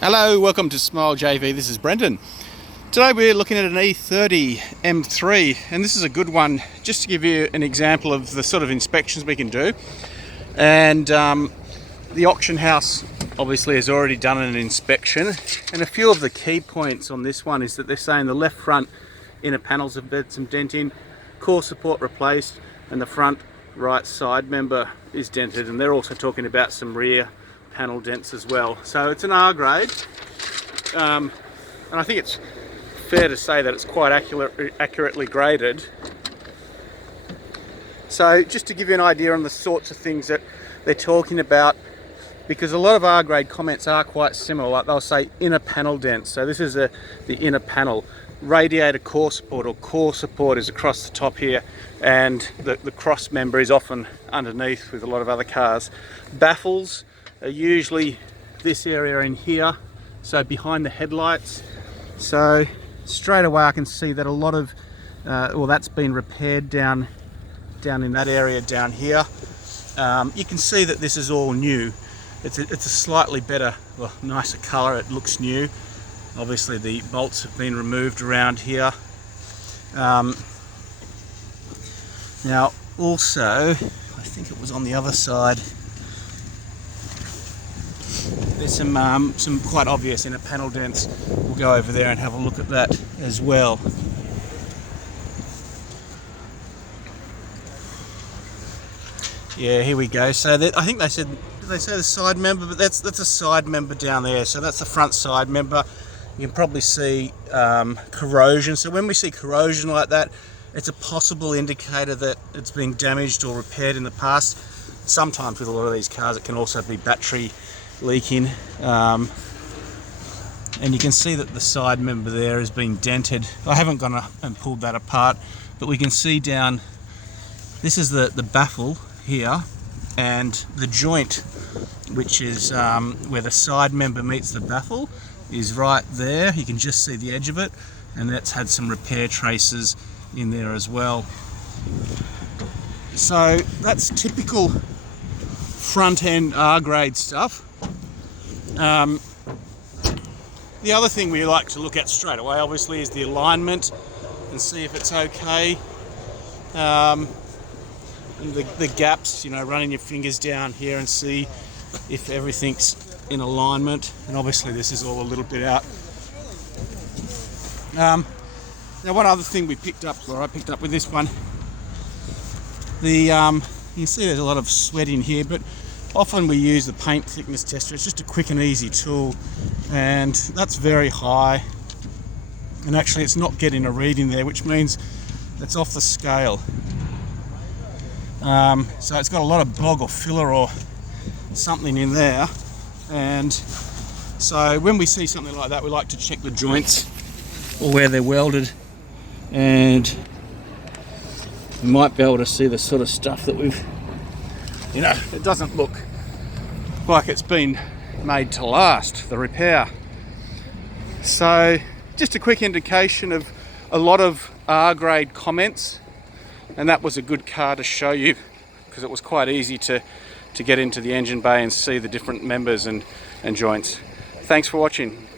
Hello, welcome to Smile JV. This is Brendan. Today we're looking at an E30 M3, and this is a good one just to give you an example of the sort of inspections we can do. And the auction house obviously has already done an inspection, and a few of the key points on this one is that they're saying the left front inner panels have had some denting, core support replaced, and the front right side member is dented, and they're also talking about some rear panel dents as well. So it's an R grade, and I think it's fair to say that it's quite accurately graded. So just to give you an idea on the sorts of things that they're talking about, because a lot of R grade comments are quite similar, like they'll say inner panel dents. So this is the inner panel. Radiator core support, or core support, is across the top here, and the cross member is often underneath with a lot of other cars. Baffles are usually this area in here, so behind the headlights. So straight away I can see that a lot of well, that's been repaired down in that area down here. You can see that this is all new. It's a slightly better, well, nicer color. It looks new. Obviously the bolts have been removed around here. Now also, I think it was on the other side, there's some quite obvious inner panel dents. We'll go over there and have a look at that as well. Yeah, here we go. So that, I think they said, did they say the side member? But that's a side member down there. So that's the front side member. You can probably see corrosion. So when we see corrosion like that, it's a possible indicator that it's been damaged or repaired in the past. Sometimes with a lot of these cars, it can also be battery leaking, and you can see that the side member there has been dented. I haven't gone up and pulled that apart, but we can see down, this is the baffle here, and the joint, which is where the side member meets the baffle, is right there. You can just see the edge of it, and that's had some repair traces in there as well. So that's typical front end R grade stuff. The other thing we like to look at straight away obviously is the alignment and see if it's okay. And the gaps, you know, running your fingers down here and see if everything's in alignment. And obviously this is all a little bit out. Now one other thing we picked up, or I picked up with this one, you can see there's a lot of sweat in here, but often we use the paint thickness tester. It's just a quick and easy tool, and that's very high, and actually it's not getting a reading there, which means it's off the scale. So it's got a lot of bog or filler or something in there, and so when we see something like that, we like to check the joints or where they're welded, and you might be able to see the sort of stuff that we've, you know, it doesn't look like it's been made to last, the repair. So just a quick indication of a lot of R grade comments, and that was a good car to show you because it was quite easy to get into the engine bay and see the different members and joints. Thanks for watching.